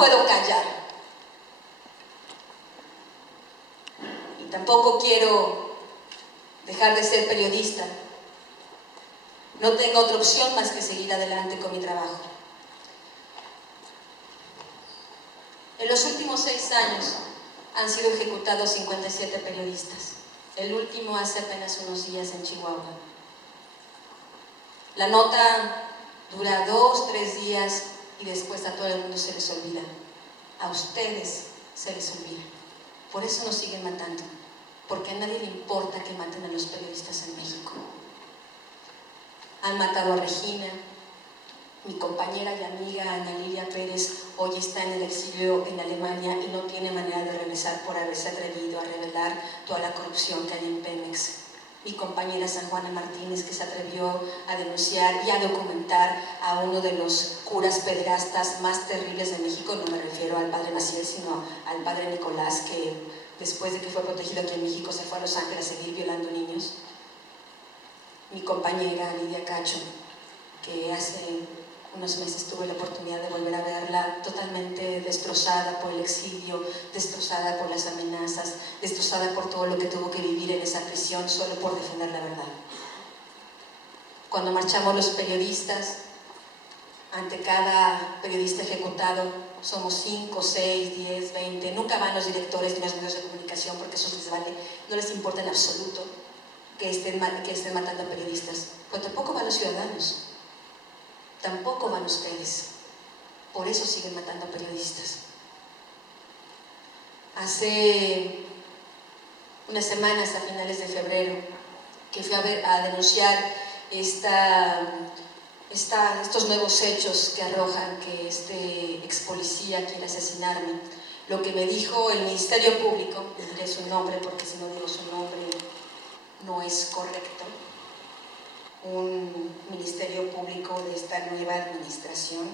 puedo callar. Y tampoco quiero dejar de ser periodista. No tengo otra opción más que seguir adelante con mi trabajo. En los últimos 6 años han sido ejecutados 57 periodistas. El último hace apenas unos días en Chihuahua. La nota dura 2, 3 días y después a todo el mundo se les olvida. A ustedes se les olvida. Por eso nos siguen matando. Porque a nadie le importa que maten a los periodistas en México. Han matado a Regina. Mi compañera y amiga Ana Lilia Pérez hoy está en el exilio en Alemania y no tiene manera de regresar por haberse atrevido a revelar toda la corrupción que hay en Pemex. Mi compañera San Juana Martínez, que se atrevió a denunciar y a documentar a uno de los curas pederastas más terribles de México. No me refiero al padre Maciel, sino al padre Nicolás, que después de que fue protegido aquí en México se fue a Los Ángeles a seguir violando niños. Mi compañera Lidia Cacho, que hace unos meses tuve la oportunidad de volver a verla totalmente destrozada por el exilio, destrozada por las amenazas, destrozada por todo lo que tuvo que vivir en esa prisión solo por defender la verdad. Cuando marchamos los periodistas, ante cada periodista ejecutado, somos 5, 6, 10, 20, nunca van los directores ni los medios de comunicación porque eso les vale, no les importa en absoluto que estén matando a periodistas, pero tampoco van los ciudadanos. Tampoco van ustedes. Por eso siguen matando a periodistas. Hace unas semanas, a finales de febrero, que fui a denunciar estos nuevos hechos que arrojan que este ex policía quiere asesinarme. Lo que me dijo el Ministerio Público, le diré su nombre porque si no digo su nombre no es correcto, un ministerio público de esta nueva administración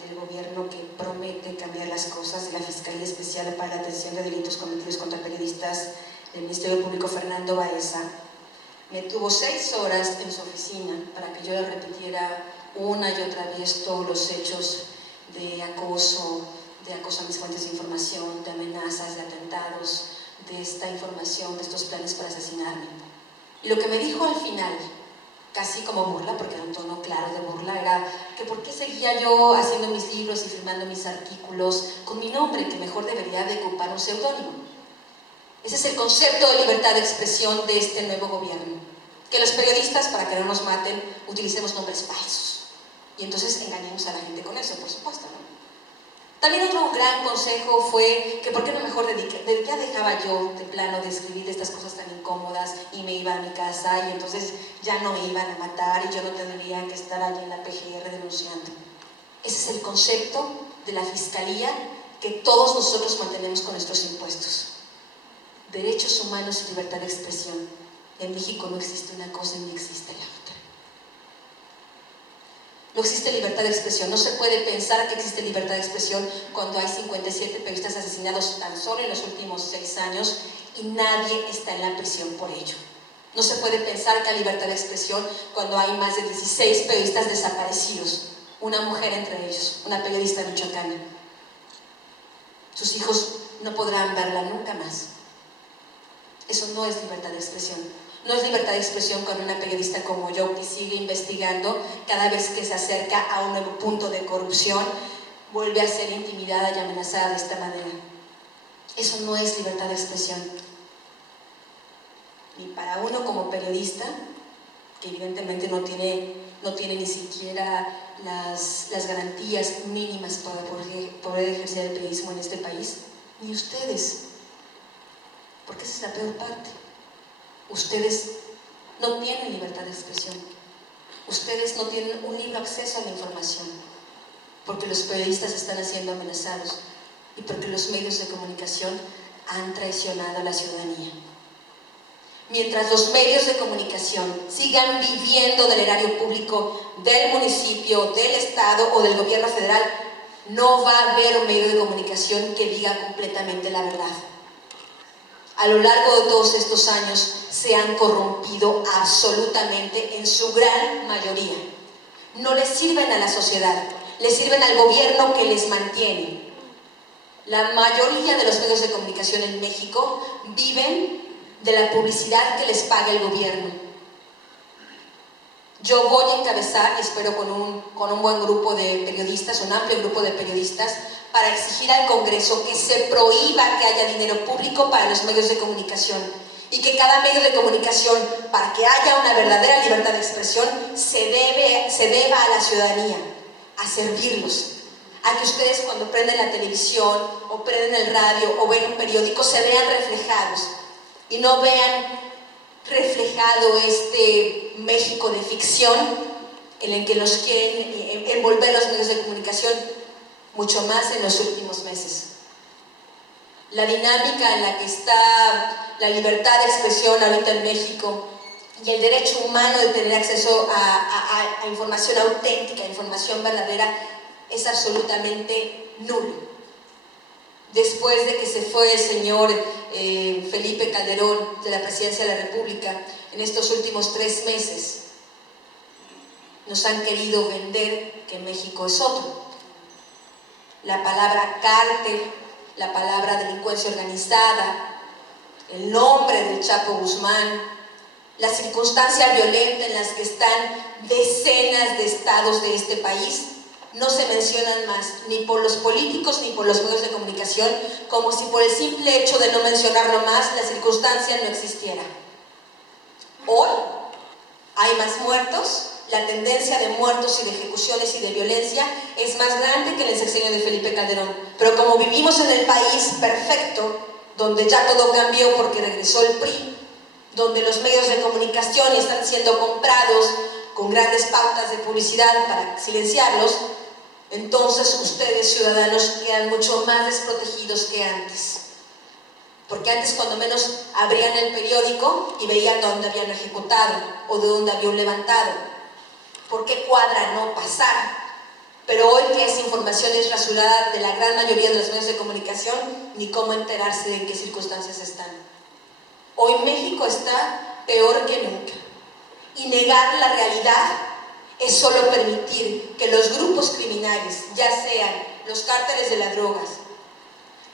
del gobierno que promete cambiar las cosas, de la Fiscalía Especial para la Atención de Delitos Cometidos contra Periodistas del Ministerio Público, Fernando Baeza, me tuvo 6 horas en su oficina para que yo le repitiera una y otra vez todos los hechos de acoso a mis fuentes de información, de amenazas, de atentados, de esta información, de estos planes para asesinarme. Y lo que me dijo al final, casi como burla, porque era un tono claro de burla, era que por qué seguía yo haciendo mis libros y firmando mis artículos con mi nombre, que mejor debería de ocupar un seudónimo. Ese es el concepto de libertad de expresión de este nuevo gobierno. Que los periodistas, para que no nos maten, utilicemos nombres falsos. Y entonces engañemos a la gente con eso, por supuesto, ¿no? También otro gran consejo fue que por qué no mejor ya dejaba yo de plano de escribir estas cosas tan incómodas y me iba a mi casa y entonces ya no me iban a matar y yo no tendría que estar allí en la PGR denunciando. Ese es el concepto de la Fiscalía que todos nosotros mantenemos con nuestros impuestos. Derechos humanos y libertad de expresión. En México no existe una cosa ni existe la otra. No existe libertad de expresión. No se puede pensar que existe libertad de expresión cuando hay 57 periodistas asesinados tan solo en los últimos 6 años y nadie está en la prisión por ello. No se puede pensar que hay libertad de expresión cuando hay más de 16 periodistas desaparecidos, una mujer entre ellos, una periodista michoacana. Sus hijos no podrán verla nunca más. Eso no es libertad de expresión. No es libertad de expresión cuando una periodista como yo, que sigue investigando, cada vez que se acerca a un nuevo punto de corrupción, vuelve a ser intimidada y amenazada de esta manera. Eso no es libertad de expresión. Ni para uno como periodista, que evidentemente no tiene ni siquiera las garantías mínimas para poder ejercer el periodismo en este país, ni ustedes, porque esa es la peor parte. Ustedes no tienen libertad de expresión. Ustedes no tienen un libre acceso a la información, porque los periodistas están siendo amenazados y porque los medios de comunicación han traicionado a la ciudadanía. Mientras los medios de comunicación sigan viviendo del erario público del municipio, del estado o del gobierno federal, no va a haber un medio de comunicación que diga completamente la verdad. A lo largo de todos estos años se han corrompido absolutamente en su gran mayoría. No le sirven a la sociedad, le sirven al gobierno que les mantiene. La mayoría de los medios de comunicación en México viven de la publicidad que les paga el gobierno. Yo voy a encabezar, y espero con un buen grupo de periodistas, un amplio grupo de periodistas, para exigir al Congreso que se prohíba que haya dinero público para los medios de comunicación y que cada medio de comunicación, para que haya una verdadera libertad de expresión, se deba a la ciudadanía, a servirlos, a que ustedes cuando prenden la televisión o prenden el radio o ven un periódico se vean reflejados y no vean reflejado este México de ficción en el que nos quieren envolver los medios de comunicación, mucho más en los últimos meses. La dinámica en la que está la libertad de expresión ahorita en México y el derecho humano de tener acceso a información auténtica, a información verdadera, es absolutamente nulo. Después de que se fue el señor Felipe Calderón de la presidencia de la República, en estos últimos 3 meses nos han querido vender que México es otro. La palabra cártel, la palabra delincuencia organizada, el nombre del Chapo Guzmán, la circunstancia violenta en las que están decenas de estados de este país, no se mencionan más, ni por los políticos ni por los medios de comunicación, como si por el simple hecho de no mencionarlo más, la circunstancia no existiera. Hoy hay más muertos, la tendencia de muertos y de ejecuciones y de violencia es más grande que en el sexenio de Felipe Calderón. Pero como vivimos en el país perfecto, donde ya todo cambió porque regresó el PRI, donde los medios de comunicación están siendo comprados con grandes pautas de publicidad para silenciarlos, entonces ustedes, ciudadanos, quedan mucho más desprotegidos que antes. Porque antes, cuando menos, abrían el periódico y veían dónde habían ejecutado o de dónde habían levantado. ¿Por qué cuadra no pasar? Pero hoy que esa información es rasurada de la gran mayoría de los medios de comunicación, ni cómo enterarse de en qué circunstancias están. Hoy México está peor que nunca. Y negar la realidad es solo permitir que los grupos criminales, ya sean los cárteles de las drogas,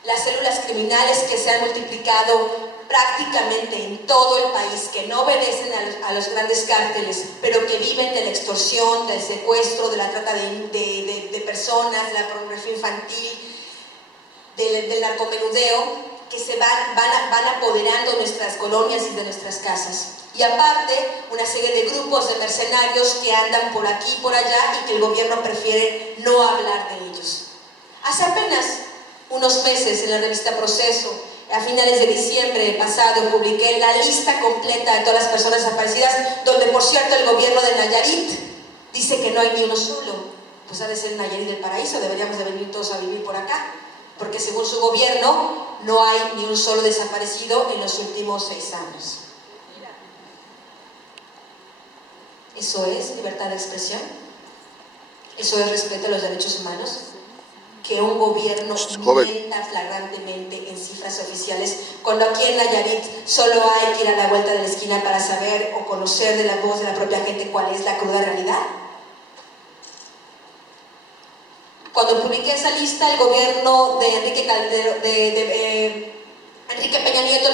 las células criminales que se han multiplicado prácticamente en todo el país, que no obedecen a los grandes cárteles, pero que viven de la extorsión, del secuestro, de la trata de personas, de la pornografía infantil, del narcomenudeo, que se van apoderando de nuestras colonias y de nuestras casas. Y aparte, una serie de grupos de mercenarios que andan por aquí y por allá y que el gobierno prefiere no hablar de ellos. Hace apenas unos meses en la revista Proceso, a finales de diciembre pasado, publiqué la lista completa de todas las personas desaparecidas, donde por cierto el gobierno de Nayarit dice que no hay ni uno solo. Pues ha de ser Nayarit del paraíso, deberíamos de venir todos a vivir por acá, porque según su gobierno no hay ni un solo desaparecido en los últimos 6 años. ¿Eso es libertad de expresión? ¿Eso es respeto a los derechos humanos? Que un gobierno mienta flagrantemente en cifras oficiales, cuando aquí en Nayarit solo hay que ir a la vuelta de la esquina para saber o conocer de la voz de la propia gente cuál es la cruda realidad. Cuando publiqué esa lista, el gobierno de Enrique Peña Nieto